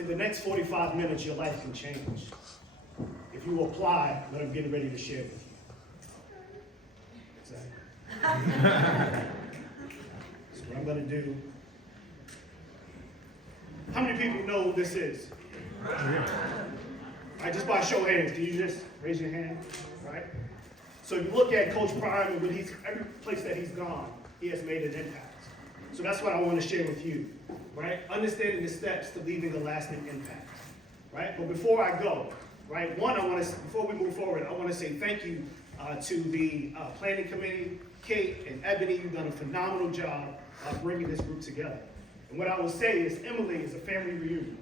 in the next 45 minutes, your life can change. If you apply what I'm getting ready to share with you. Exactly. So what I'm going to do. How many people know who this is? All right, just by show of hands, can you just raise your hand? Right? So you look at Coach Prime, and when every place that he's gone, he has made an impact. So that's what I want to share with you, right? Understanding the steps to leaving a lasting impact, right? But before I go, right, before we move forward, I want to say thank you to the planning committee, Kate and Ebony. You've done a phenomenal job of bringing this group together. And what I will say is EMLE is a family reunion.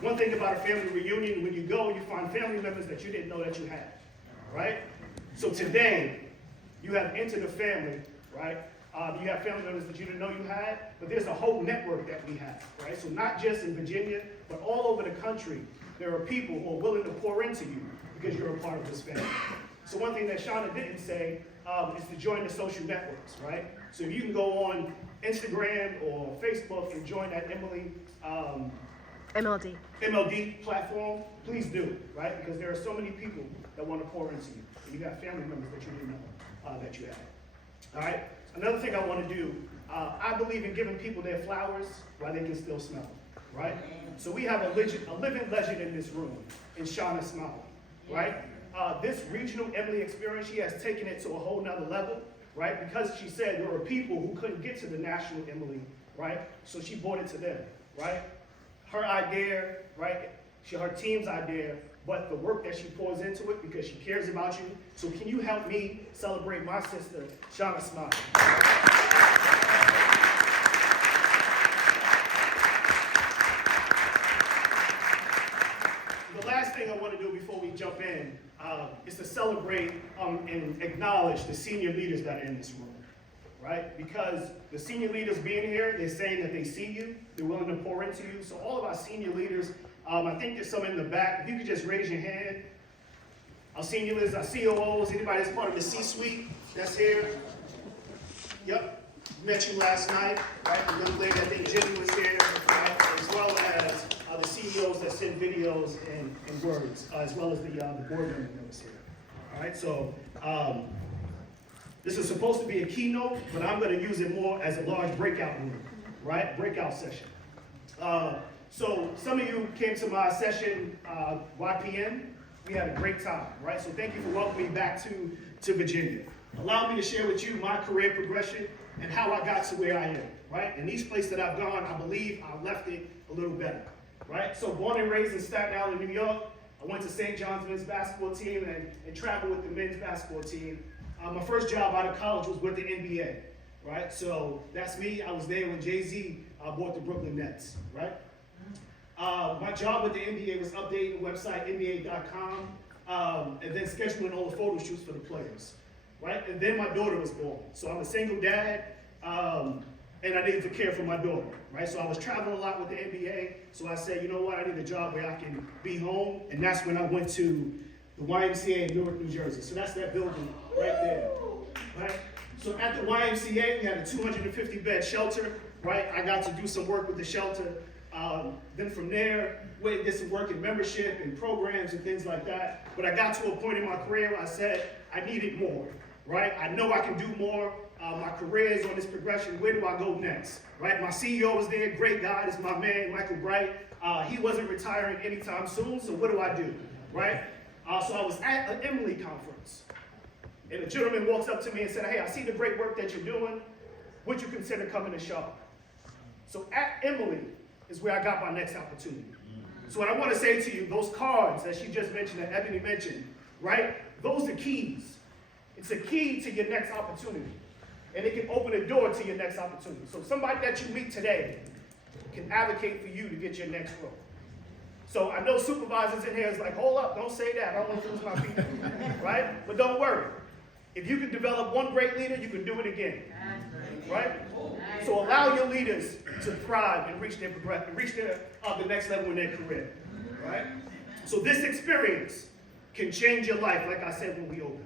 One thing about a family reunion, when you go, you find family members that you didn't know that you had, right? So today, you have entered the family, right? You have family members that you didn't know you had, but there's a whole network that we have, right? So not just in Virginia, but all over the country, there are people who are willing to pour into you because you're a part of this family. So one thing that Shauna didn't say is to join the social networks, right? So you can go on Instagram or Facebook and join that MLD platform. Please do, right? Because there are so many people that want to pour into you. And you have family members that you didn't know that you had. All right? Another thing I want to do, I believe in giving people their flowers while they can still smell them, right? So we have a living legend in this room, in Shauna Smiley, right? This regional EMLE experience, she has taken it to a whole nother level, right? Because she said there were people who couldn't get to the national EMLE, right? So she brought it to them, right? Her idea, right? Her team's idea, but the work that she pours into it because she cares about you. So can you help me celebrate my sister, Shauna Smiley? The last thing I want to do before we jump in is to celebrate and acknowledge the senior leaders that are in this room, right? Because the senior leaders being here, they're saying that they see you, they're willing to pour into you. So all of our senior leaders, I think there's some in the back. If you could just raise your hand. Our senior leaders, our COOs, anybody that's part of the C-suite that's here. Yep, met you last night, right? The little lady, I think Jimmy was here, right? As well as the CEOs that send videos and words, as well as the board member that was here. All right, so this is supposed to be a keynote, but I'm going to use it more as a large breakout room, right? Breakout session. So some of you came to my session, YPN. We had a great time, right? So thank you for welcoming me back to Virginia. Allow me to share with you my career progression and how I got to where I am, right? In each place that I've gone, I believe I left it a little better, right? So born and raised in Staten Island, New York. I went to St. John's men's basketball team and traveled with the men's basketball team. My first job out of college was with the NBA, right? So that's me. I was there when Jay-Z bought the Brooklyn Nets, right? My job with the NBA was updating the website, NBA.com, and then scheduling all the photo shoots for the players, right? And then my daughter was born. So I'm a single dad, and I needed to care for my daughter, right? So I was traveling a lot with the NBA, so I said, you know what, I need a job where I can be home, and that's when I went to the YMCA in Newark, New Jersey. So that's that building right there, right? So at the YMCA, we had a 250-bed shelter, right? I got to do some work with the shelter. Then from there, we did some work in membership and programs and things like that. But I got to a point in my career where I said I needed more, right? I know I can do more. My career is on this progression. Where do I go next, right? My CEO was there, great guy. This is my man, Michael Bright. He wasn't retiring anytime soon, so what do, right? So I was at an EMLE conference, and a gentleman walks up to me and said, hey, I see the great work that you're doing. Would you consider coming to Charlotte? So at EMLE is where I got my next opportunity. So what I want to say to you, those cards that she just mentioned, that Ebony mentioned, right? Those are keys. It's a key to your next opportunity. And it can open a door to your next opportunity. So somebody that you meet today can advocate for you to get your next role. So I know supervisors in here is like, hold up, don't say that. I don't want to lose my people, right? But don't worry. If you can develop one great leader, you can do it again, right? So allow your leaders to thrive and reach the next level in their career, right? So this experience can change your life, like I said when we opened,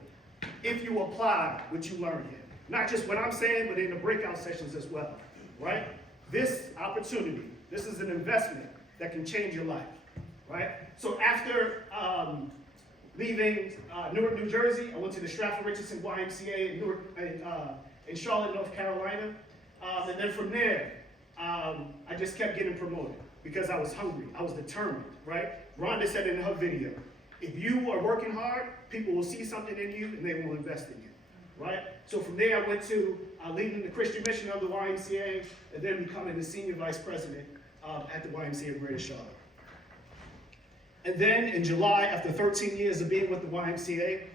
if you apply what you learned here. Not just what I'm saying, but in the breakout sessions as well, right? This opportunity, this is an investment that can change your life, right? So after leaving Newark, New Jersey, I went to the Stratford-Richardson YMCA in Charlotte, North Carolina. And then from there, I just kept getting promoted because I was hungry. I was determined, right? Rhonda said in her video, if you are working hard, people will see something in you and they will invest in you, right? So from there, I went to leading the Christian mission of the YMCA and then becoming the senior vice president at the YMCA of Greater Charlotte. And then in July, after 13 years of being with the YMCA,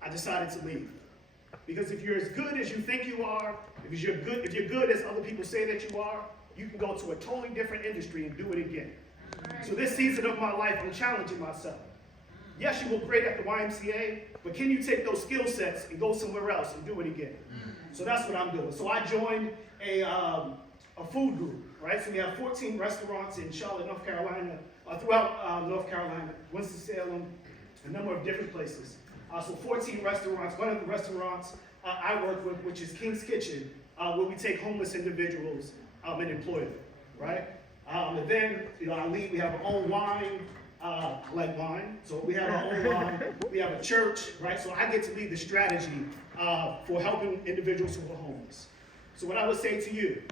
I decided to leave. Because if you're as good as you think you are, if you're good as other people say that you are, you can go to a totally different industry and do it again. Right. So this season of my life, I'm challenging myself. Yes, you were great at the YMCA, but can you take those skill sets and go somewhere else and do it again? So that's what I'm doing. So I joined a food group, right? So we have 14 restaurants in Charlotte, North Carolina, throughout North Carolina, Winston-Salem, a number of different places. So 14 restaurants. One of the restaurants I work with, which is King's Kitchen, where we take homeless individuals and employ them, right? And then, I lead, we have our own wine, I like wine, so we have our own wine. We have a church, right? So I get to lead the strategy for helping individuals who are homeless. So what I would say to you,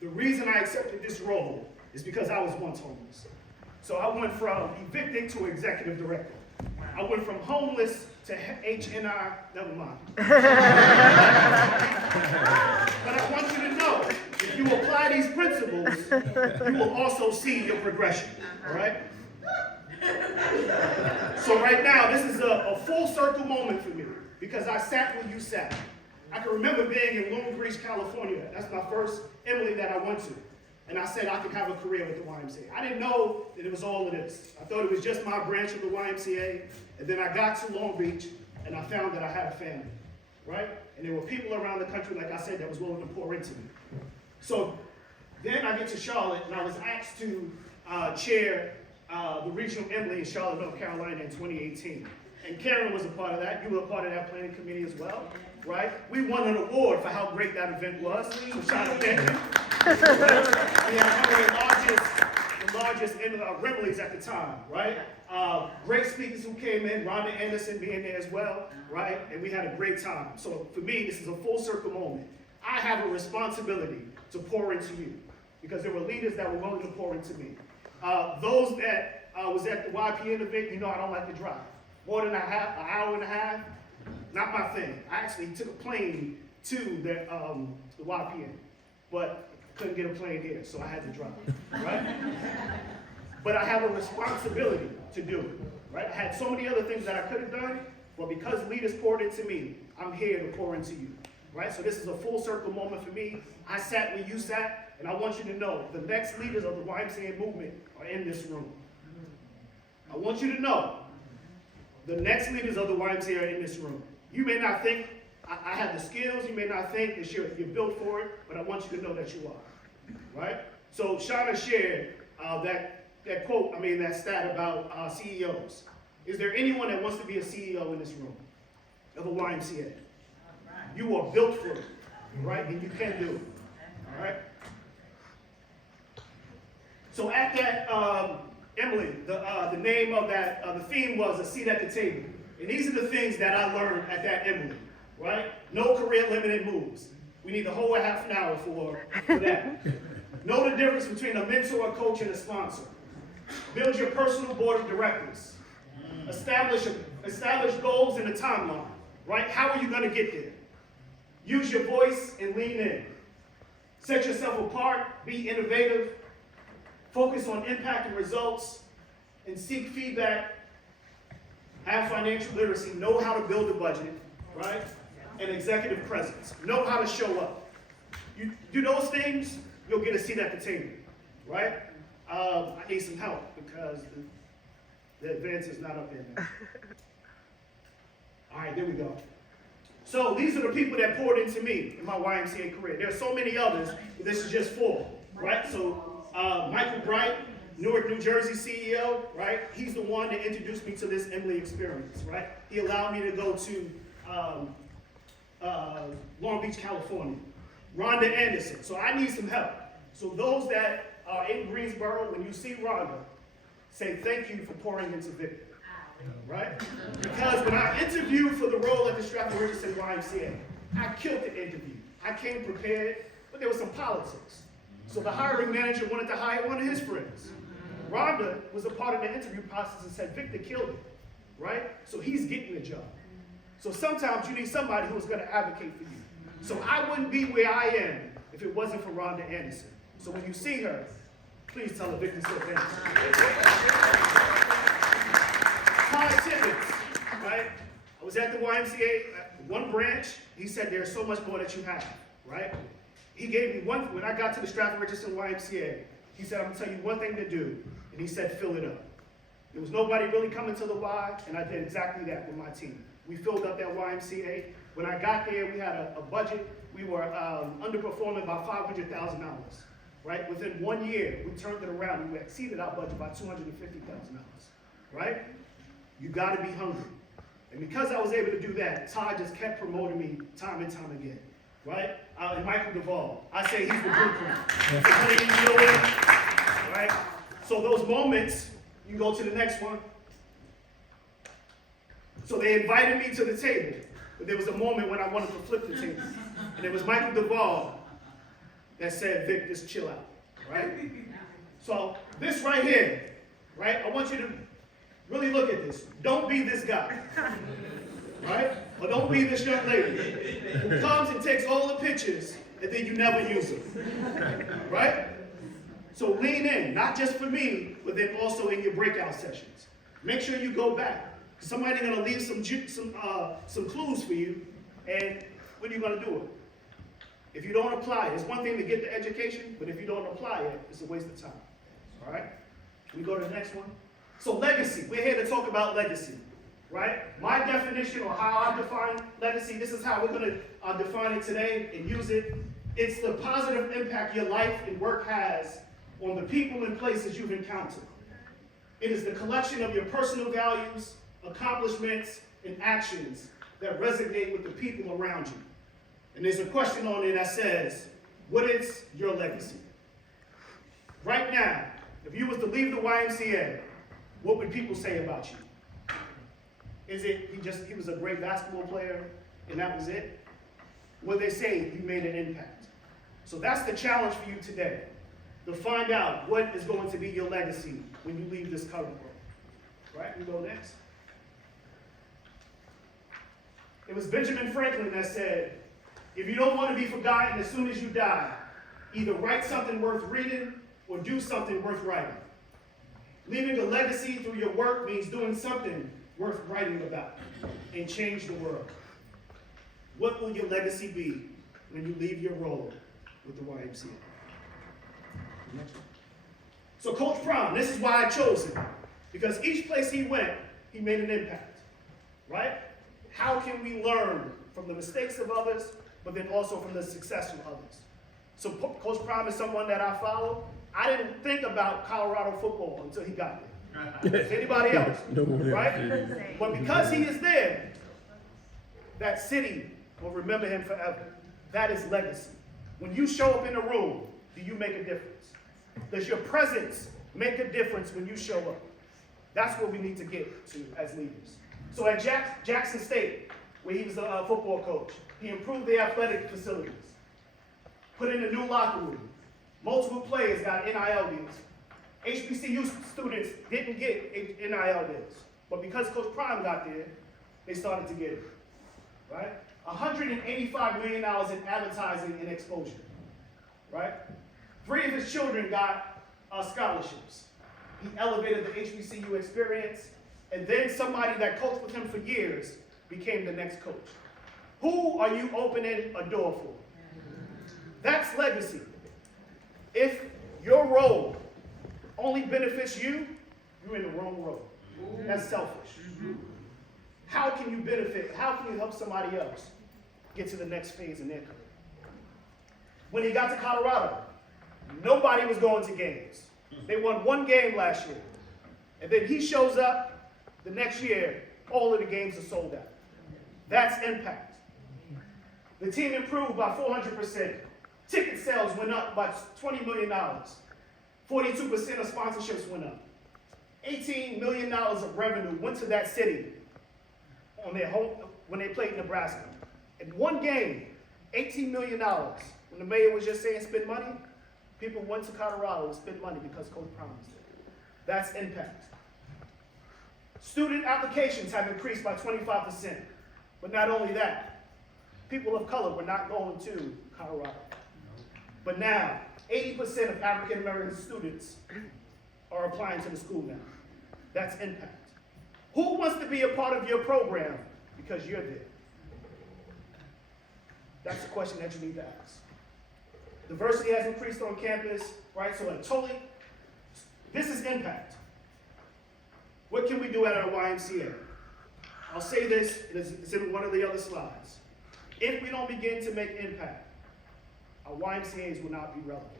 the reason I accepted this role is because I was once homeless. So I went from evicted to executive director. I went from homeless to HNI, never mind. But I want you to know, if you apply these principles, you will also see your progression, all right? So right now, this is a full circle moment for me, because I sat where you sat. I can remember being in Long Beach, California. That's my first EMLE that I went to. And I said I could have a career with the YMCA. I didn't know that it was all of this. I thought it was just my branch of the YMCA. And then I got to Long Beach, and I found that I had a family, right? And there were people around the country, like I said, that was willing to pour into me. So then I get to Charlotte, and I was asked to chair the regional EMLE in Charlotte, North Carolina in 2018. And Karen was a part of that. You were a part of that planning committee as well, right? We won an award for how great that event was. So shout out to them. We had one of the largest EMLEs at the time, right? Great speakers who came in, Rhonda Anderson being there as well, right? And we had a great time. So for me, this is a full circle moment. I have a responsibility to pour into you because there were leaders that were willing to pour into me. Those that was at the YPN event, I don't like to drive. More than an hour and a half, not my thing. I actually took a plane to the YPN, but couldn't get a plane here, so I had to drive, right? But I have a responsibility to do it, right? I had so many other things that I could have done, but because leaders poured into me, I'm here to pour into you, right? So this is a full circle moment for me. I sat where you sat, and I want you to know the next leaders of the YMCA movement are in this room. I want you to know the next leaders of the YMCA are in this room. You may not think I have the skills, you may not think that you're built for it, but I want you to know that you are, right? So Shauna shared that quote, that stat about CEOs. Is there anyone that wants to be a CEO in this room of a YMCA? You are built for it, right? And you can do it, all right? So at that EMLE, the name of that, the theme was a seat at the table. And these are the things that I learned at that EMLE, right? No career limited moves. We need the whole half an hour for that. Know the difference between a mentor, a coach, and a sponsor. Build your personal board of directors. Establish goals and a timeline, right? How are you going to get there? Use your voice and lean in. Set yourself apart, be innovative, focus on impact and results, and seek feedback. Have financial literacy, know how to build a budget, right? And executive presence. Know how to show up. You do those things, you'll get a seat at the table, right? I need some help because the advance is not up there now. All right, there we go. So these are the people that poured into me in my YMCA career. There are so many others, but this is just 4, right? So Michael Bright, Newark, New Jersey CEO, right? He's the one that introduced me to this EMLE experience, right? He allowed me to go to Long Beach, California. Rhonda Anderson. So I need some help. So those that in Greensboro, when you see Rhonda, say thank you for pouring into Victor. Right? Because when I interviewed for the role at the Stratford Richardson YMCA, I killed the interview. I came prepared, but there was some politics. So the hiring manager wanted to hire one of his friends. Rhonda was a part of the interview process and said, Victor killed it, right? So he's getting the job. So sometimes you need somebody who's going to advocate for you. So I wouldn't be where I am if it wasn't for Rhonda Anderson. So when you see her, please tell her Victor said thank you. Todd Timmons, right? I was at the YMCA, one branch. He said there's so much more that you have, right? He gave me one, when I got to the Stratford Richardson YMCA, he said, I'm going to tell you one thing to do. And he said, fill it up. There was nobody really coming to the Y, and I did exactly that with my team. We filled up that YMCA. When I got there, we had a budget. We were underperforming by $500,000, right? Within 1 year, we turned it around. We exceeded our budget by $250,000, right? You got to be hungry. And because I was able to do that, Todd just kept promoting me time and time again, right? And Michael Duvall, I say he's the blueprint. Right? So those moments, you go to the next one. So they invited me to the table, but there was a moment when I wanted to flip the table. And it was Michael Duvall that said, Vic, just chill out, right? So this right here, right? I want you to really look at this. Don't be this guy, right? Or don't be this young lady who comes and takes all the pictures and then you never use them, right? So lean in, not just for me, but then also in your breakout sessions. Make sure you go back. Somebody's gonna leave some clues for you, and what are you gonna do with it? If you don't apply it, it's one thing to get the education, but if you don't apply it, it's a waste of time. All right? We go to the next one. So legacy, we're here to talk about legacy, right? My definition, or how I define legacy, this is how we're gonna define it today and use it. It's the positive impact your life and work has on the people and places you've encountered. It is the collection of your personal values, accomplishments, and actions that resonate with the people around you. And there's a question on there that says, what is your legacy? Right now, if you was to leave the YMCA, what would people say about you? Is it he was a great basketball player and that was it? Would they say you made an impact? So that's the challenge for you today, to find out what is going to be your legacy when you leave this current world. Right, we go next. It was Benjamin Franklin that said, if you don't want to be forgotten as soon as you die, either write something worth reading or do something worth writing. Leaving a legacy through your work means doing something worth writing about and change the world. What will your legacy be when you leave your role with the YMCA? Next one. So Coach Prime, this is why I chose him. Because each place he went, he made an impact, right? How can we learn from the mistakes of others, but then also from the success of others? So Coach Prime is someone that I follow. I didn't think about Colorado football until he got there. Anybody else? Right? But because he is there, that city will remember him forever. That is legacy. When you show up in a room, do you make a difference? Does your presence make a difference when you show up? That's what we need to get to as leaders. So at Jackson State, where he was a football coach, he improved the athletic facilities, put in a new locker room. Multiple players got NIL deals. HBCU students didn't get NIL deals. But because Coach Prime got there, they started to get it. Right? $185 million in advertising and exposure. Right? 3 of his children got scholarships. He elevated the HBCU experience, and then somebody that coached with him for years became the next coach. Who are you opening a door for? That's legacy. If your role only benefits you, you're in the wrong role. That's selfish. How can you benefit? How can you help somebody else get to the next phase in their career? When he got to Colorado, nobody was going to games. They won 1 game last year. And then he shows up the next year, all of the games are sold out. That's impact. The team improved by 400%. Ticket sales went up by $20 million. 42% of sponsorships went up. $18 million of revenue went to that city on their home when they played Nebraska. In one game, $18 million. When the mayor was just saying spend money, people went to Colorado to spend money because Coach promised it. That's impact. Student applications have increased by 25%. But not only that, people of color were not going to Colorado. But now, 80% of African American students are applying to the school now. That's impact. Who wants to be a part of your program because you're there? That's the question that you need to ask. Diversity has increased on campus, right? So this is impact. What can we do at our YMCA? I'll say this, it's in one of the other slides. If we don't begin to make impact, our YMCAs will not be relevant.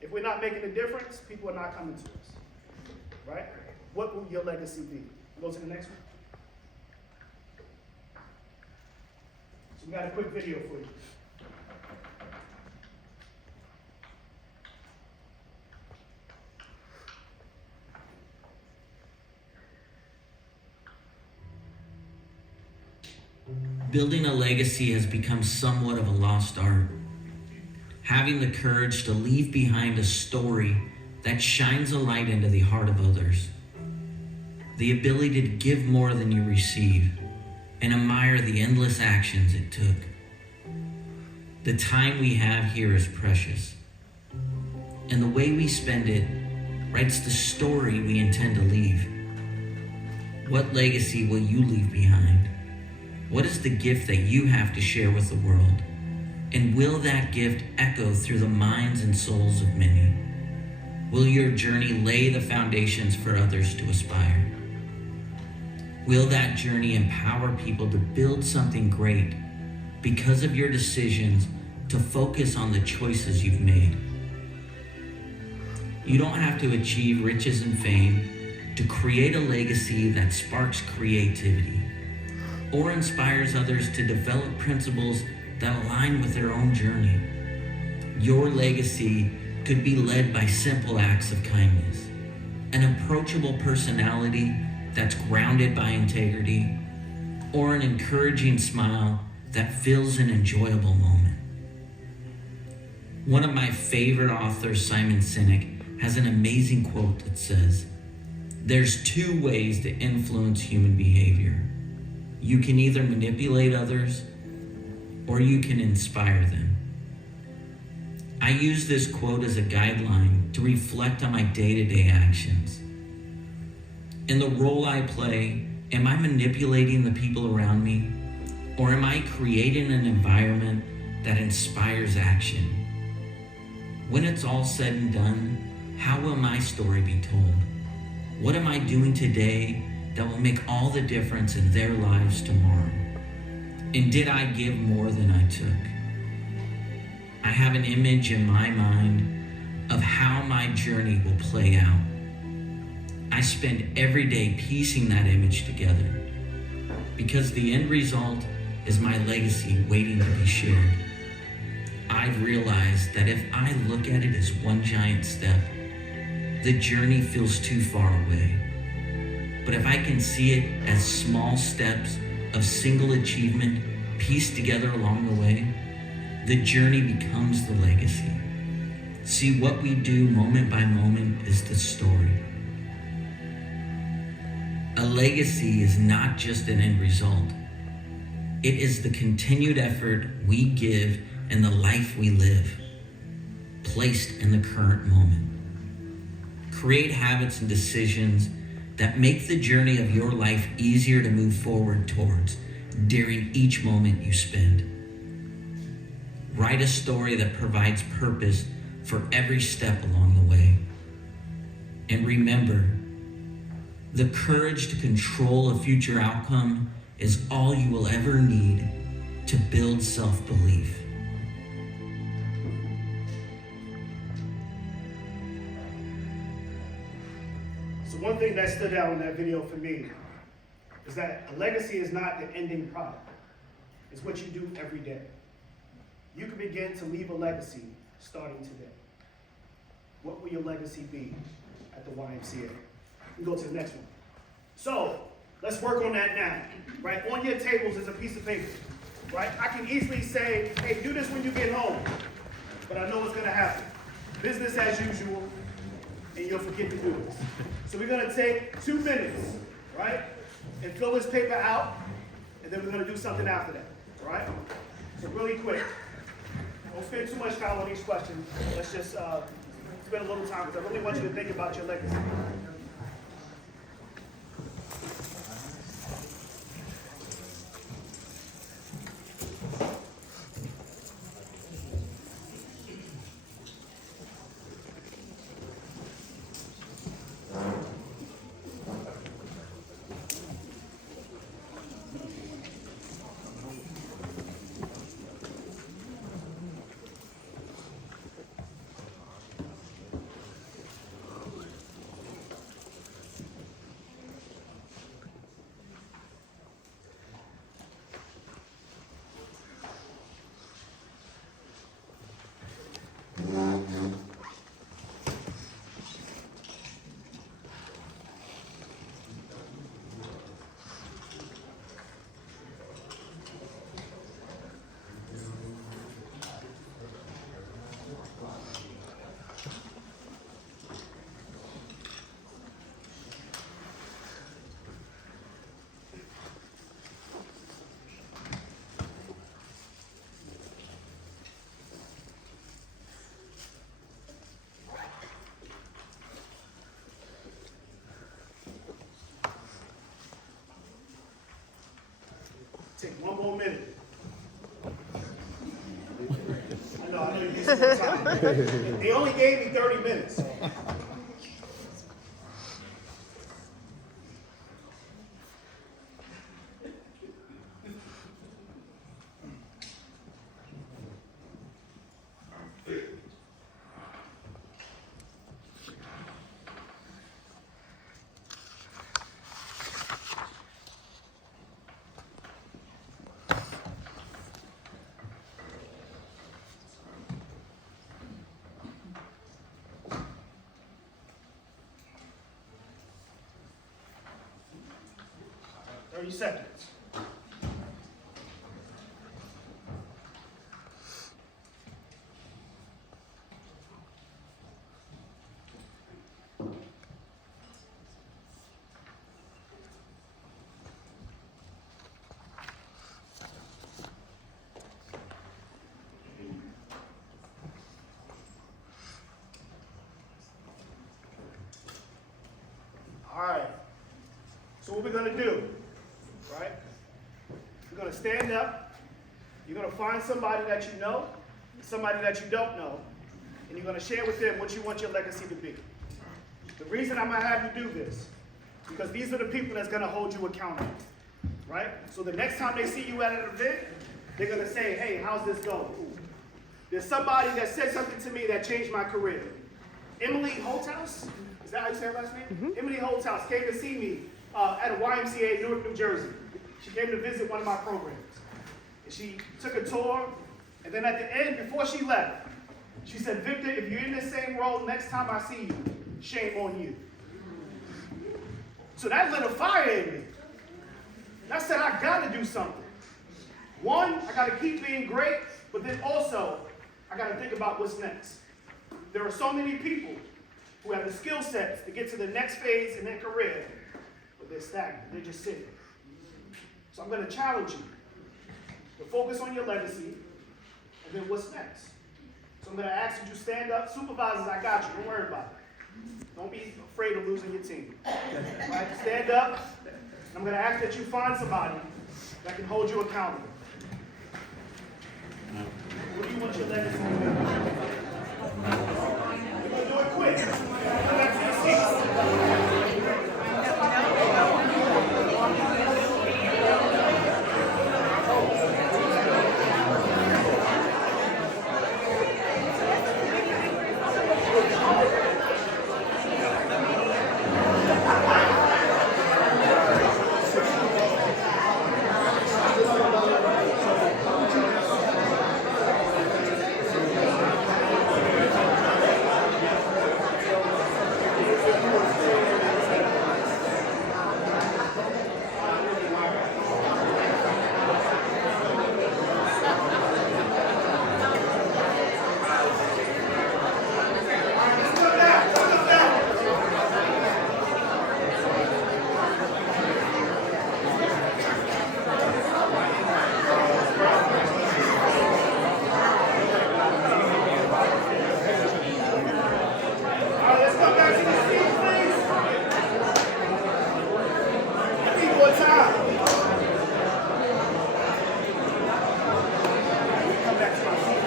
If we're not making a difference, people are not coming to us, right? What will your legacy be? Go to the next one. So we got a quick video for you. Building a legacy has become somewhat of a lost art. Having the courage to leave behind a story that shines a light into the heart of others. The ability to give more than you receive and admire the endless actions it took. The time we have here is precious, and the way we spend it writes the story we intend to leave. What legacy will you leave behind? What is the gift that you have to share with the world? And will that gift echo through the minds and souls of many? Will your journey lay the foundations for others to aspire? Will that journey empower people to build something great because of your decisions to focus on the choices you've made? You don't have to achieve riches and fame to create a legacy that sparks creativity or inspires others to develop principles that align with their own journey. Your legacy could be led by simple acts of kindness, an approachable personality that's grounded by integrity, or an encouraging smile that fills an enjoyable moment. One of my favorite authors, Simon Sinek, has an amazing quote that says, "There's two ways to influence human behavior. You can either manipulate others or you can inspire them." I use this quote as a guideline to reflect on my day-to-day actions. In the role I play, am I manipulating the people around me, or am I creating an environment that inspires action? When it's all said and done, how will my story be told? What am I doing today that will make all the difference in their lives tomorrow? And did I give more than I took? I have an image in my mind of how my journey will play out. I spend every day piecing that image together because the end result is my legacy waiting to be shared. I've realized that if I look at it as one giant step, the journey feels too far away. But if I can see it as small steps of single achievement pieced together along the way, the journey becomes the legacy. See, what we do moment by moment is the story. A legacy is not just an end result. It is the continued effort we give and the life we live, placed in the current moment. Create habits and decisions that make the journey of your life easier to move forward towards during each moment you spend. Write a story that provides purpose for every step along the way. And remember, the courage to control a future outcome is all you will ever need to build self-belief. So one thing that stood out in that video for me is that a legacy is not the ending product. It's what you do every day. You can begin to leave a legacy starting today. What will your legacy be at the YMCA? We go to the next one. So, let's work on that now, right? On your tables is a piece of paper, right? I can easily say, hey, do this when you get home, but I know what's gonna happen. Business as usual, and you'll forget to do this. So we're gonna take 2 minutes, right? And fill this paper out, and then we're gonna do something after that, all right? So really quick, don't spend too much time on these questions. Let's just spend a little time, because I really want you to think about your legacy. Take one more minute. I know you're used to more time. They only gave me 30 minutes. So. Seconds. All right. So what we're going to do, right? You're going to stand up. You're going to find somebody that you know, somebody that you don't know, and you're going to share with them what you want your legacy to be. The reason I'm going to have you do this, because these are the people that's going to hold you accountable, right? So the next time they see you at an event, they're going to say, hey, how's this going? There's somebody that said something to me that changed my career. EMLE Holthouse, is that how you say her last name? Mm-hmm. EMLE Holthouse came to see me at a YMCA in Newark, New Jersey. She came to visit one of my programs. And she took a tour, and then at the end, before she left, she said, Victor, if you're in the same role next time I see you, shame on you. So that lit a fire in me. And I said, I gotta do something. One, I gotta keep being great, but then also, I gotta think about what's next. There are so many people who have the skill sets to get to the next phase in their career, but they're stagnant, they're just sitting. So I'm gonna challenge you to focus on your legacy, and then what's next. So I'm gonna ask you to stand up. Supervisors, I got you, don't worry about it. Don't be afraid of losing your team. Right? Stand up, and I'm gonna ask that you find somebody that can hold you accountable. What do you want your legacy to be? We're gonna do it quick. Come back to your seats. more time. Come back to my seat.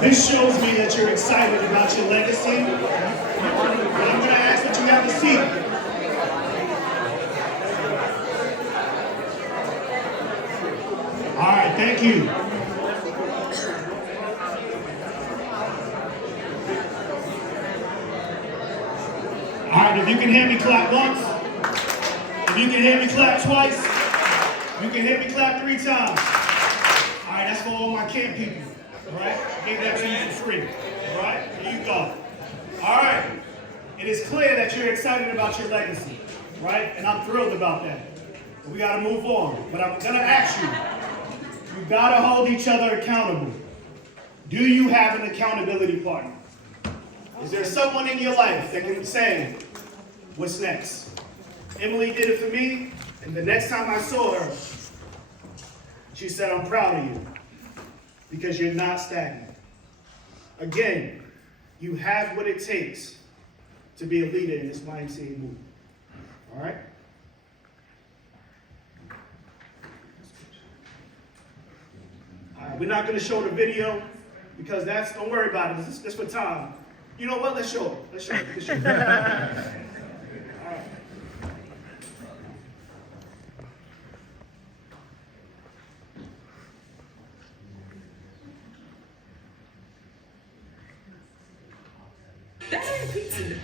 This shows me that you're excited about your legacy. But I'm going to ask that you have a seat. All right, thank you. All right, if you can hear me clap once, if you can hear me clap twice, you can hear me clap 3 times. All right, that's for all my camp people. All right, I gave that to you for free. All right, here you go. All right, it is clear that you're excited about your legacy, right? And I'm thrilled about that. We got to move on. But I'm going to ask you, you got to hold each other accountable. Do you have an accountability partner? Is there someone in your life that can say, what's next? Emily did it for me, and the next time I saw her, she said, I'm proud of you because you're not stagnant. Again, you have what it takes to be a leader in this YMCA movement. All right? We're not going to show the video because don't worry about it. This is for time. You know what? Let's show it. Let's show it. Let's show it. All right.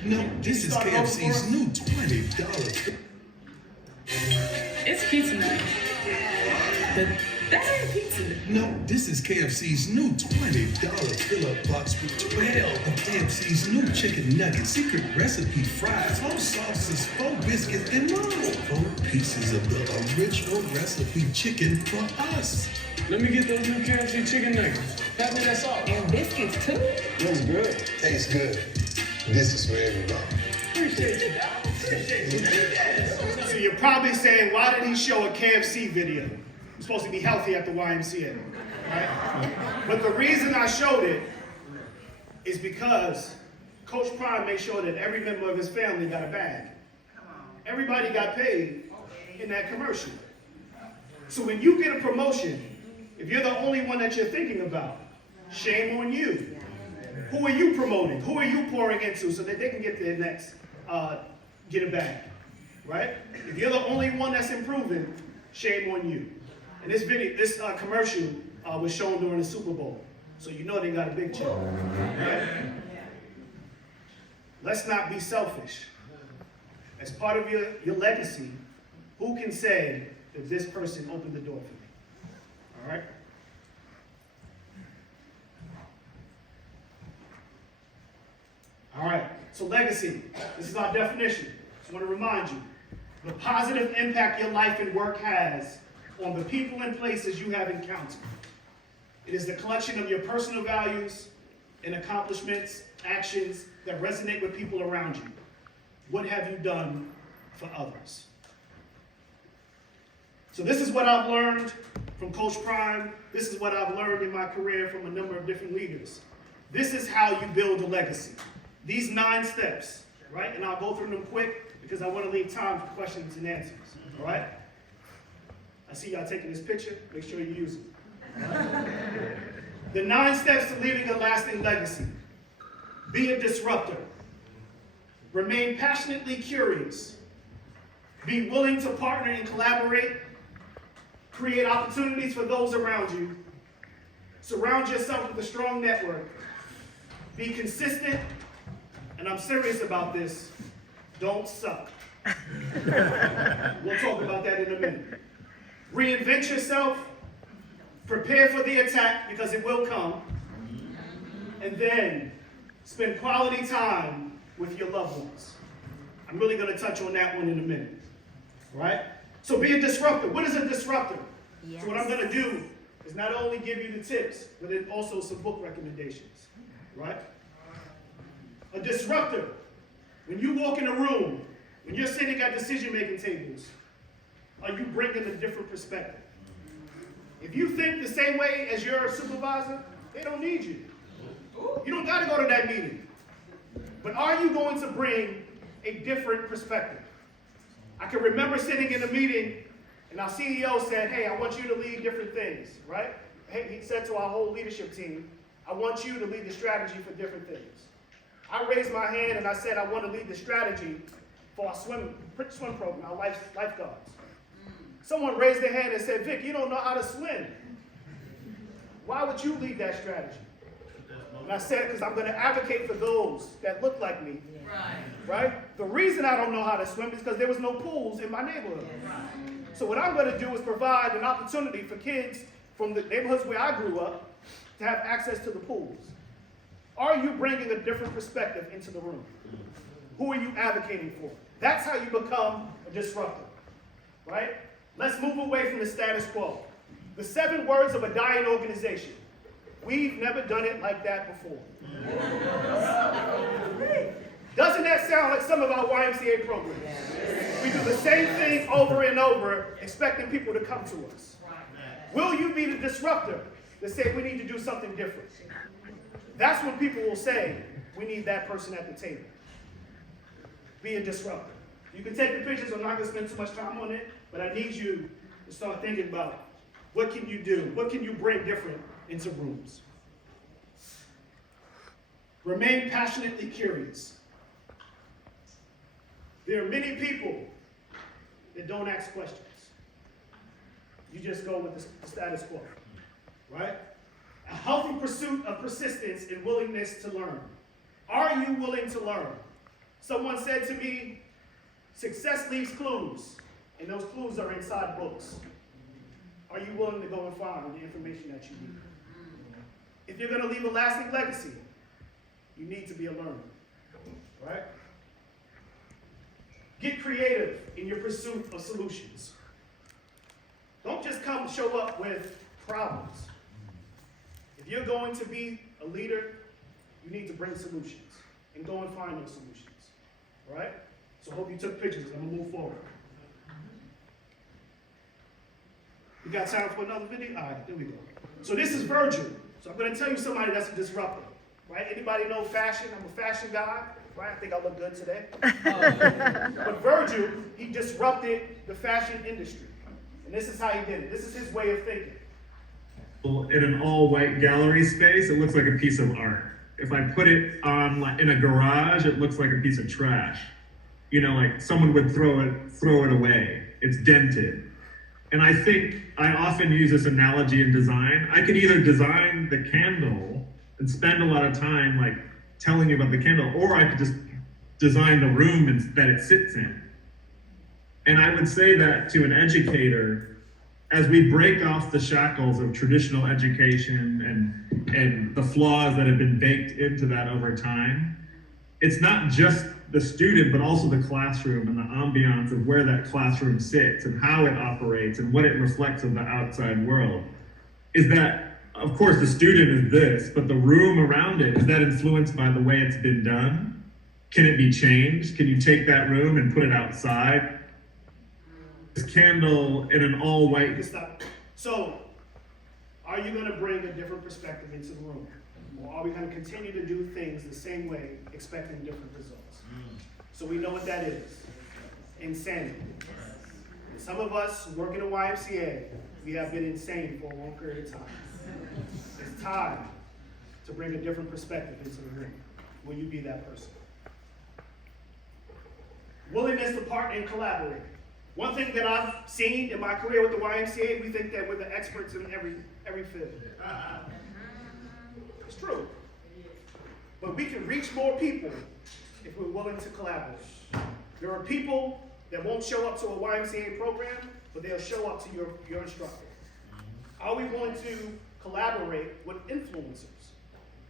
No, this is KFC's new $20. It's pizza night. But that ain't pizza night. No, this is KFC's new $20 fill-up box with 12 of KFC's new chicken nuggets, secret recipe fries, 4 sauces, 4 biscuits, and more. 4 pieces of the original recipe chicken for us. Let me get those new KFC chicken nuggets. Pass me that salt. And biscuits too. Looks good. Tastes good. This is for everybody. Appreciate you, dog. Appreciate you. So you're probably saying, why did he show a KFC video? You're supposed to be healthy at the YMCA, right? But the reason I showed it is because Coach Prime made sure that every member of his family got a bag. Everybody got paid in that commercial. So when you get a promotion, if you're the only one that you're thinking about, shame on you. Who are you promoting? Who are you pouring into so that they can get their next, get a bag, right? If you're the only one that's improving, shame on you. And this video, this commercial was shown during the Super Bowl, so you know they got a big check, right? Let's not be selfish. As part of your legacy, who can say that this person opened the door for me? All right? All right, so legacy. This is our definition. Just want to remind you, the positive impact your life and work has on the people and places you have encountered. It is the collection of your personal values and accomplishments, actions that resonate with people around you. What have you done for others? So this is what I've learned from Coach Prime. This is what I've learned in my career from a number of different leaders. This is how you build a legacy. These 9 steps, right? And I'll go through them quick because I want to leave time for questions and answers, all right? I see y'all taking this picture. Make sure you use it. The 9 steps to leaving a lasting legacy. Be a disruptor. Remain passionately curious. Be willing to partner and collaborate. Create opportunities for those around you. Surround yourself with a strong network. Be consistent. And I'm serious about this, don't suck. We'll talk about that in a minute. Reinvent yourself, prepare for the attack because it will come, and then spend quality time with your loved ones. I'm really going to touch on that one in a minute, right? So be a disruptor. What is a disruptor? Yes. So what I'm going to do is not only give you the tips, but then also some book recommendations, right? A disruptor, when you walk in a room, when you're sitting at decision-making tables, are you bringing a different perspective? If If you think the same way as your supervisor, they don't need you. You don't got to go to that meeting. But are you going to bring a different perspective? I can remember sitting in a meeting and our CEO said, hey, I want you to lead different things, right? He said to our whole leadership team, I want you to lead the strategy for different things. I raised my hand and I said, I want to lead the strategy for our swim program, our lifeguards. Someone raised their hand and said, Vic, you don't know how to swim. Why would you lead that strategy? And I said, because I'm going to advocate for those that look like me. Right? The reason I don't know how to swim is because there was no pools in my neighborhood. So what I'm going to do is provide an opportunity for kids from the neighborhoods where I grew up to have access to the pools. Are you bringing a different perspective into the room? Who are you advocating for? That's how you become a disruptor. Right? Let's move away from the status quo. The 7 words of a dying organization. We've never done it like that before. Doesn't that sound like some of our YMCA programs? We do the same thing over and over, expecting people to come to us. Will you be the disruptor that say we need to do something different? That's when people will say, we need that person at the table. Be a disruptor. You can take the pictures, I'm not going to spend too much time on it, but I need you to start thinking about what can you do? What can you bring different into rooms? Remain passionately curious. There are many people that don't ask questions. You just go with the status quo, right? A healthy pursuit of persistence and willingness to learn. Are you willing to learn? Someone said to me, success leaves clues, and those clues are inside books. Are you willing to go and find the information that you need? If you're going to leave a lasting legacy, you need to be a learner, right? Get creative in your pursuit of solutions. Don't just come show up with problems. If you're going to be a leader, you need to bring solutions and go and find those solutions, all right? So I hope you took pictures. I'm going to move forward. We got time for another video? All right, here we go. So this is Virgil. So I'm going to tell you somebody that's a disruptor, right? Anybody know fashion? I'm a fashion guy, right? I think I look good today. But Virgil, he disrupted the fashion industry. And this is how he did it. This is his way of thinking. In an all-white gallery space, it looks like a piece of art. If I put it on in a garage, it looks like a piece of trash. You know, like someone would throw it away. It's dented. And I think I often use this analogy in design. I could either design the candle and spend a lot of time like telling you about the candle, or I could just design the room that it sits in. And I would say that to an educator, as we break off the shackles of traditional education and the flaws that have been baked into that over time, it's not just the student, but also the classroom and the ambiance of where that classroom sits and how it operates and what it reflects of the outside world. Is that, of course, the student is this, but the room around it, is that influenced by the way it's been done? Can it be changed? Can you take that room and put it outside? This candle in an all-white... Stop. So, are you going to bring a different perspective into the room? Or are we going to continue to do things the same way, expecting different results? So we know what that is. Insanity. And some of us who work in the YMCA, we have been insane for a long period of time. It's time to bring a different perspective into the room. Will you be that person? Willingness to partner and collaborate. One thing that I've seen in my career with the YMCA, we think that we're the experts in every field. It's true. But we can reach more people if we're willing to collaborate. There are people that won't show up to a YMCA program, but they'll show up to your instructor. Are we going to collaborate with influencers,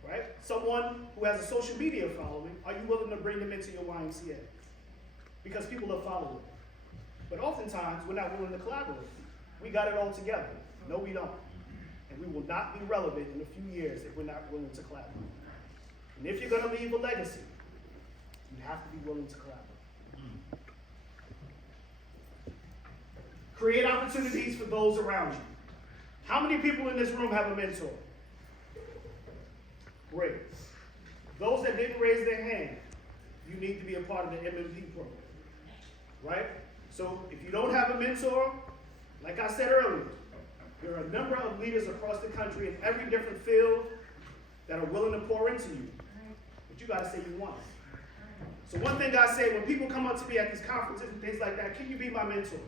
right? Someone who has a social media following, are you willing to bring them into your YMCA? Because people have followed it. But oftentimes, we're not willing to collaborate. We got it all together. No, we don't. And we will not be relevant in a few years if we're not willing to collaborate. And if you're going to leave a legacy, you have to be willing to collaborate. Create opportunities for those around you. How many people in this room have a mentor? Great. Those that didn't raise their hand, you need to be a part of the EMLE program, right? So if you don't have a mentor, like I said earlier, there are a number of leaders across the country in every different field that are willing to pour into you, but you gotta say you want it. So one thing I say, when people come up to me at these conferences and things like that, can you be my mentor?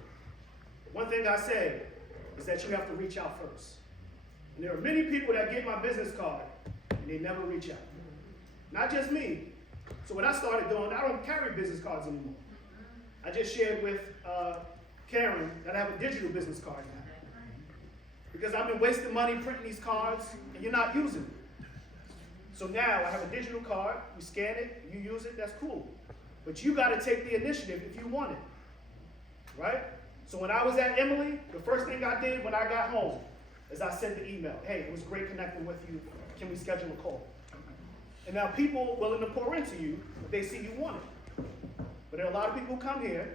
One thing I say is that you have to reach out first. And there are many people that get my business card and they never reach out. Not just me. So what I started doing, I don't carry business cards anymore. I just shared with Karen that I have a digital business card now. Because I've been wasting money printing these cards and you're not using them. So now I have a digital card, you scan it, you use it, that's cool. But you gotta take the initiative if you want it, right? So when I was at EMLE, the first thing I did when I got home is I sent the email, hey, it was great connecting with you, can we schedule a call? And now people willing to pour into you, if they see you want it. But there are a lot of people who come here,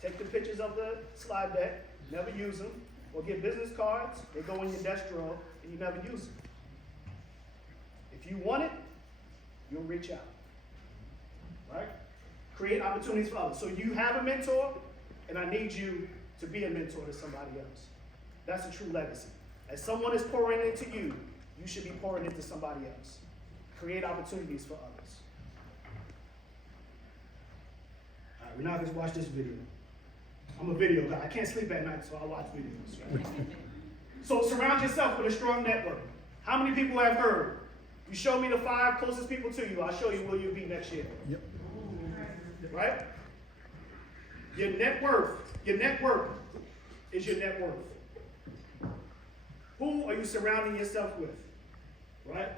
take the pictures of the slide deck, never use them, or get business cards, they go in your desk drawer, and you never use them. If you want it, you'll reach out, right? Create opportunities for others. So you have a mentor, and I need you to be a mentor to somebody else. That's a true legacy. As someone is pouring into you, you should be pouring into somebody else. Create opportunities for others. All right, we're now going to watch this video. I'm a video guy. I can't sleep at night, so I watch videos. Right? So surround yourself with a strong network. How many people have heard? You show me the 5 closest people to you, I'll show you where you'll be next year. Yep. Right? Your net worth is your net worth. Who are you surrounding yourself with? Right?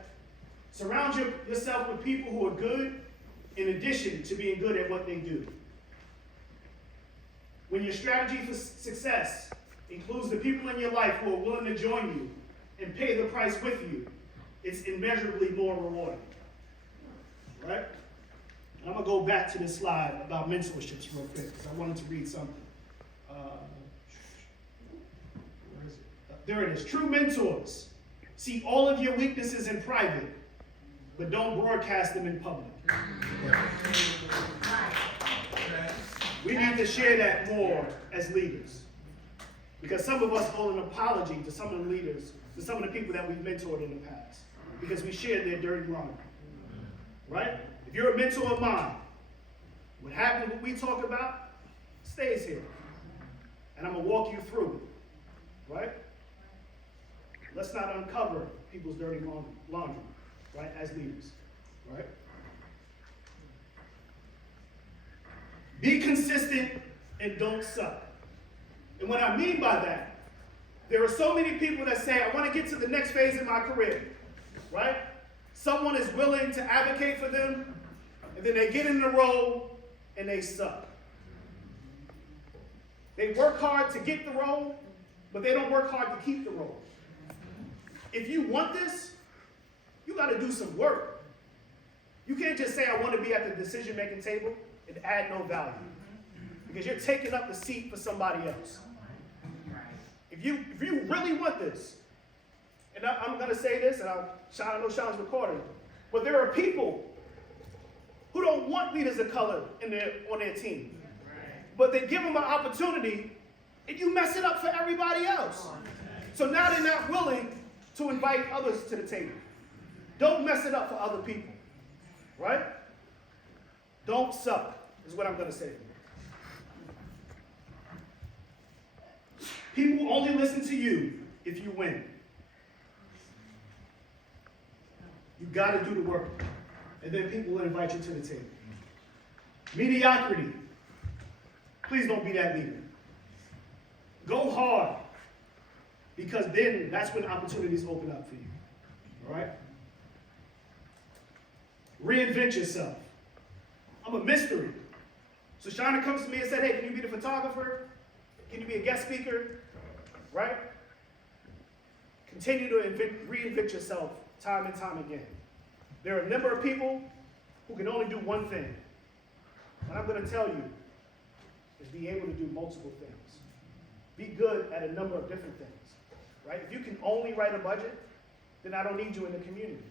Surround yourself with people who are good in addition to being good at what they do. When your strategy for success includes the people in your life who are willing to join you and pay the price with you, it's immeasurably more rewarding. Right? And I'm going to go back to this slide about mentorships real quick because I wanted to read something. Where is it? There it is. True mentors see all of your weaknesses in private, but don't broadcast them in public. We need to share that more as leaders. Because some of us owe an apology to some of the leaders, to some of the people that we've mentored in the past. Because we shared their dirty laundry. Right? If you're a mentor of mine, what happened, what we talk about, stays here. And I'm going to walk you through it. Right? Let's not uncover people's dirty laundry, right, as leaders. Right? Be consistent and don't suck. And what I mean by that, there are so many people that say, I want to get to the next phase in my career, right? Someone is willing to advocate for them, and then they get in the role and they suck. They work hard to get the role, but they don't work hard to keep the role. If you want this, you got to do some work. You can't just say, I want to be at the decision-making table and add no value. Because you're taking up the seat for somebody else. If you really want this, and I'm going to say this, and I know Sean's recording, but there are people who don't want leaders of color on their team. But they give them an opportunity, and you mess it up for everybody else. So now they're not willing to invite others to the table. Don't mess it up for other people. Right? Don't suck, is what I'm going to say. People only listen to you if you win. You got to do the work. And then people will invite you to the table. Mediocrity. Please don't be that leader. Go hard. Because then that's when opportunities open up for you. All right? Reinvent yourself. I'm a mystery. So Shauna comes to me and said, hey, can you be the photographer? Can you be a guest speaker? Right? Continue to reinvent yourself time and time again. There are a number of people who can only do one thing. What I'm going to tell you is be able to do multiple things. Be good at a number of different things. right? If you can only write a budget, then I don't need you in the community,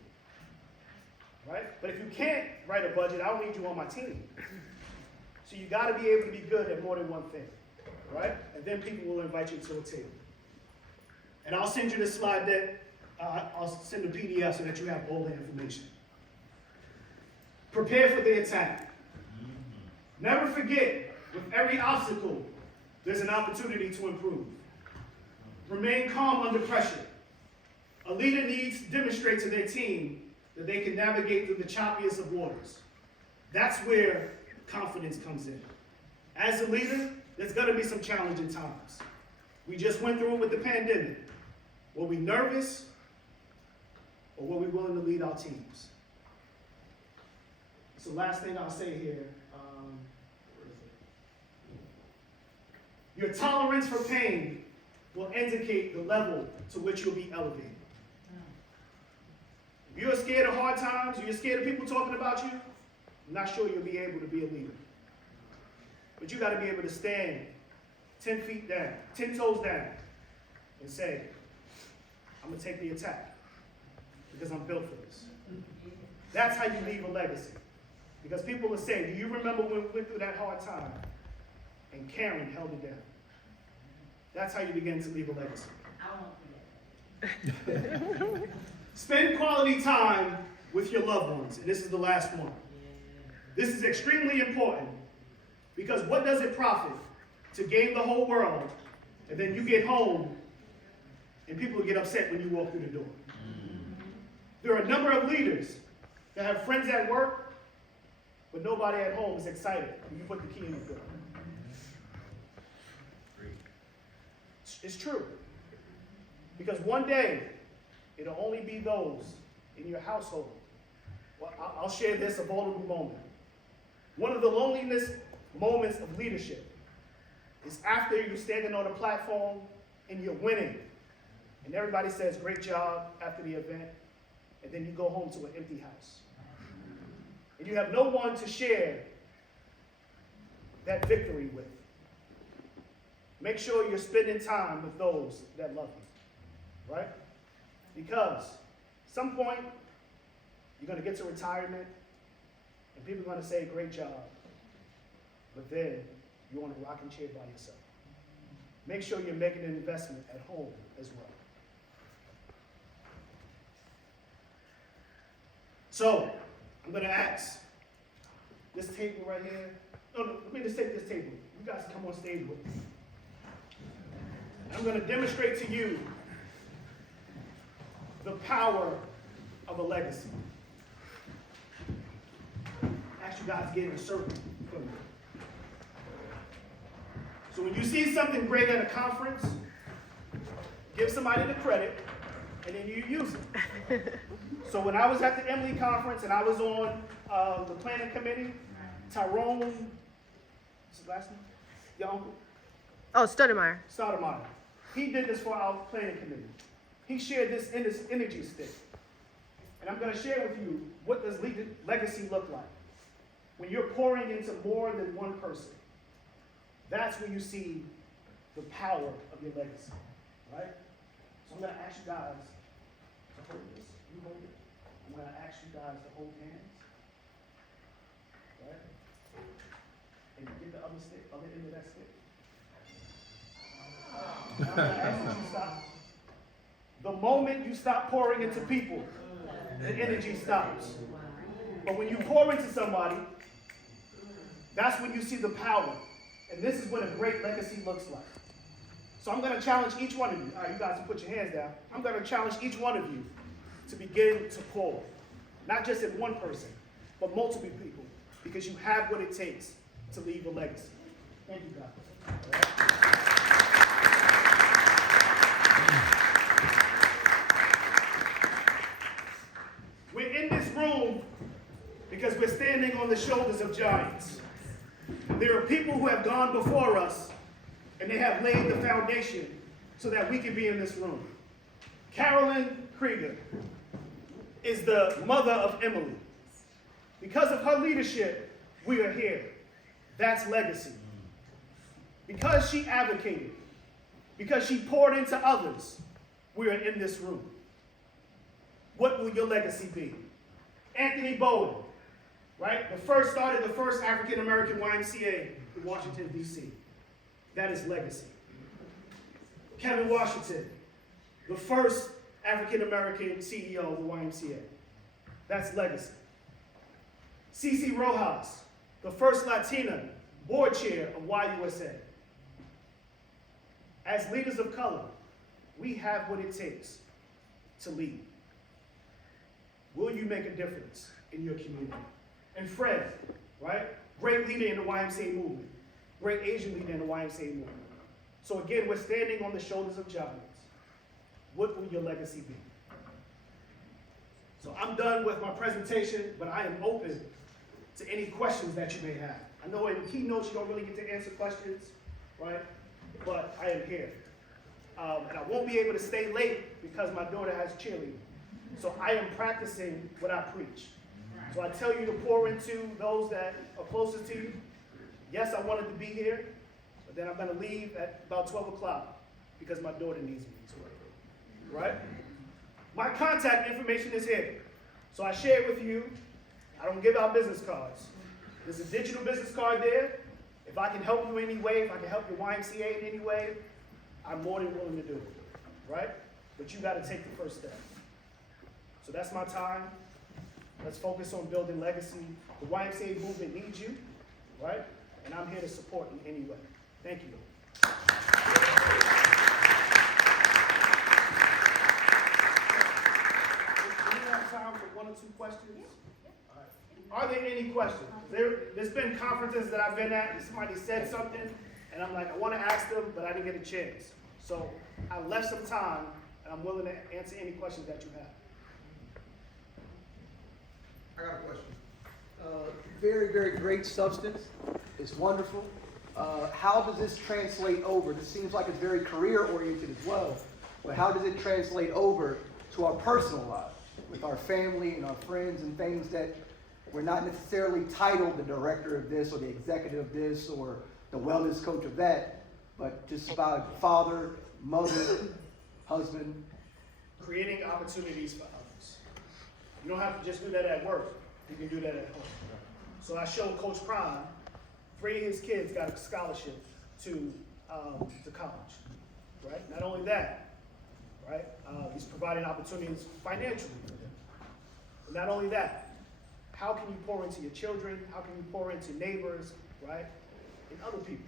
right? But if you can't write a budget, I don't need you on my team. So you got to be able to be good at more than one thing, right? And then people will invite you to a table. And I'll send you this slide deck. I'll send a PDF so that you have all the information. Prepare for the attack. Never forget, with every obstacle, there's an opportunity to improve. Remain calm under pressure. A leader needs to demonstrate to their team that they can navigate through the choppiest of waters. That's where confidence comes in. As a leader, there's going to be some challenging times. We just went through it with the pandemic. Were we nervous, or were we willing to lead our teams? So last thing I'll say here, where is it? Your tolerance for pain will indicate the level to which you'll be elevated. If you're scared of hard times, or you're scared of people talking about you, I'm not sure you'll be able to be a leader. But you got to be able to stand 10 feet down, 10 toes down, and say, I'm going to take the attack because I'm built for this. That's how you leave a legacy. Because people will say, do you remember when we went through that hard time and Karen held it down? That's how you begin to leave a legacy. I won't forget. Spend quality time with your loved ones. And this is the last one. This is extremely important because what does it profit to gain the whole world and then you get home and people get upset when you walk through the door? There are a number of leaders that have friends at work, but nobody at home is excited when you put the key in the door. It's true. Because one day, it'll only be those in your household. Well, I'll share this, a vulnerable moment. One of the loneliness moments of leadership is after you're standing on a platform and you're winning. And everybody says, great job after the event. And then you go home to an empty house. And you have no one to share that victory with. Make sure you're spending time with those that love you, right? Because at some point, you're going to get to retirement, and people are going to say, great job. But then, you're on a rocking chair by yourself. Make sure you're making an investment at home as well. So, I'm going to ask this table right here. No, let me just take this table. You guys come on stage with me. I'm going to demonstrate to you the power of a legacy. Ask you guys to get in a circle. So when you see something great at a conference, give somebody the credit, and then you use it. So when I was at the EMLE conference and I was on the planning committee, Tyrone, what's his last name? Your uncle? Oh, Stoudemire. Stoudemire. He did this for our planning committee. He shared this in this energy stick. And I'm going to share with you what does legacy look like. When you're pouring into more than one person, that's when you see the power of your legacy, right? So I'm going to ask you guys to hold this. You hold it. I'm going to ask you guys to hold hands, right? And get the other stick, other end of that stick. Now I'm going to ask you to stop. The moment you stop pouring into people, the energy stops. But when you pour into somebody, that's when you see the power. And this is what a great legacy looks like. So I'm going to challenge each one of you. All right, you guys can put your hands down. I'm going to challenge each one of you to begin to pour. Not just in one person, but multiple people. Because you have what it takes to leave a legacy. Thank you, guys. We're in this room because we're standing on the shoulders of giants. There are people who have gone before us, and they have laid the foundation so that we can be in this room. Carolyn Krieger is the mother of EMLE. Because of her leadership, we are here. That's legacy. Because she advocated, because she poured into others, we are in this room. What will your legacy be? Anthony Bowen, right? Started the first African-American YMCA in Washington, D.C. That is legacy. Kevin Washington, the first African-American CEO of the YMCA. That's legacy. Cece Rojas, the first Latina board chair of YUSA. As leaders of color, we have what it takes to lead. Will you make a difference in your community? And Fred, right? Great leader in the YMCA movement. Great Asian leader in the YMCA movement. So again, we're standing on the shoulders of giants. What will your legacy be? So I'm done with my presentation, but I am open to any questions that you may have. I know in keynotes you don't really get to answer questions, right? But I am here. And I won't be able to stay late because my daughter has cheerleading. So I am practicing what I preach. So I tell you to pour into those that are closest to you. Yes, I wanted to be here, but then I'm going to leave at about 12 o'clock because my daughter needs me to work. Right? My contact information is here. So I share it with you. I don't give out business cards. There's a digital business card there. If I can help you in any way, if I can help your YMCA in any way, I'm more than willing to do it. Right? But you got to take the first step. So that's my time. Let's focus on building legacy. The YMCA movement needs you, right? And I'm here to support in any way. Thank you. Do we have time for one or two questions? All right. Are there any questions? There's been conferences that I've been at and somebody said something, and I'm like, I want to ask them, but I didn't get a chance. So I left some time, and I'm willing to answer any questions that you have. I got a question. Very, very great substance. It's wonderful. How does this translate over? This seems like it's very career-oriented as well, but how does it translate over to our personal lives, with our family and our friends and things that we're not necessarily titled the director of this or the executive of this or the wellness coach of that, but just about father, mother, husband. Creating opportunities for others. You don't have to just do that at work. You can do that at home. So I showed Coach Prime, 3 of his kids got a scholarship to college, right? Not only that, right? He's providing opportunities financially for them. But not only that, how can you pour into your children? How can you pour into neighbors, right? And other people,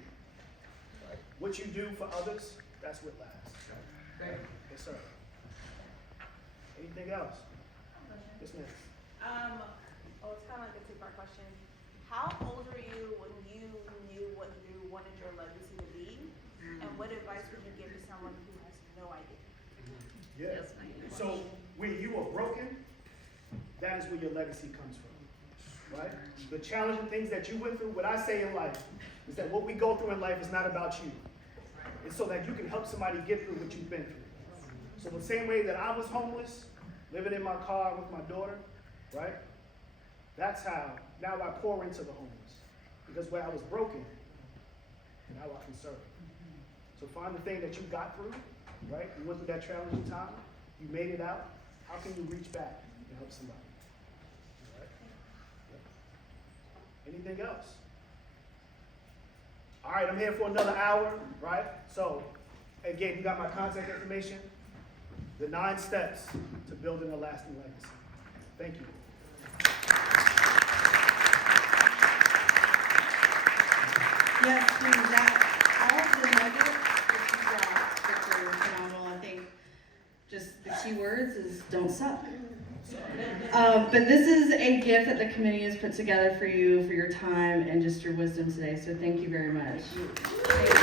right? What you do for others, that's what lasts. Thank you. Yes, sir. Anything else? Yes, ma'am. It's kind of like a two-part question. How old were you when you knew what you wanted your legacy to be? And what advice would you give to someone who has no idea? Yes. So when you are broken, that is where your legacy comes from, right? The challenging things that you went through, what I say in life is that what we go through in life is not about you. It's so that you can help somebody get through what you've been through. So the same way that I was homeless, living in my car with my daughter, right? That's how now I pour into the homeless. Because where I was broken, now I can serve. So find the thing that you got through, right? You went through that challenging time, you made it out. How can you reach back and help somebody? Right? Yep. Anything else? All right, I'm here for another hour, right? So, again, you got my contact information. The 9 steps to building a lasting legacy. Thank you. Yes, that all of the nuggets that you brought were phenomenal. I think just the key words is don't suck. But this is a gift that the committee has put together for you, for your time and just your wisdom today. So thank you very much. Thank you.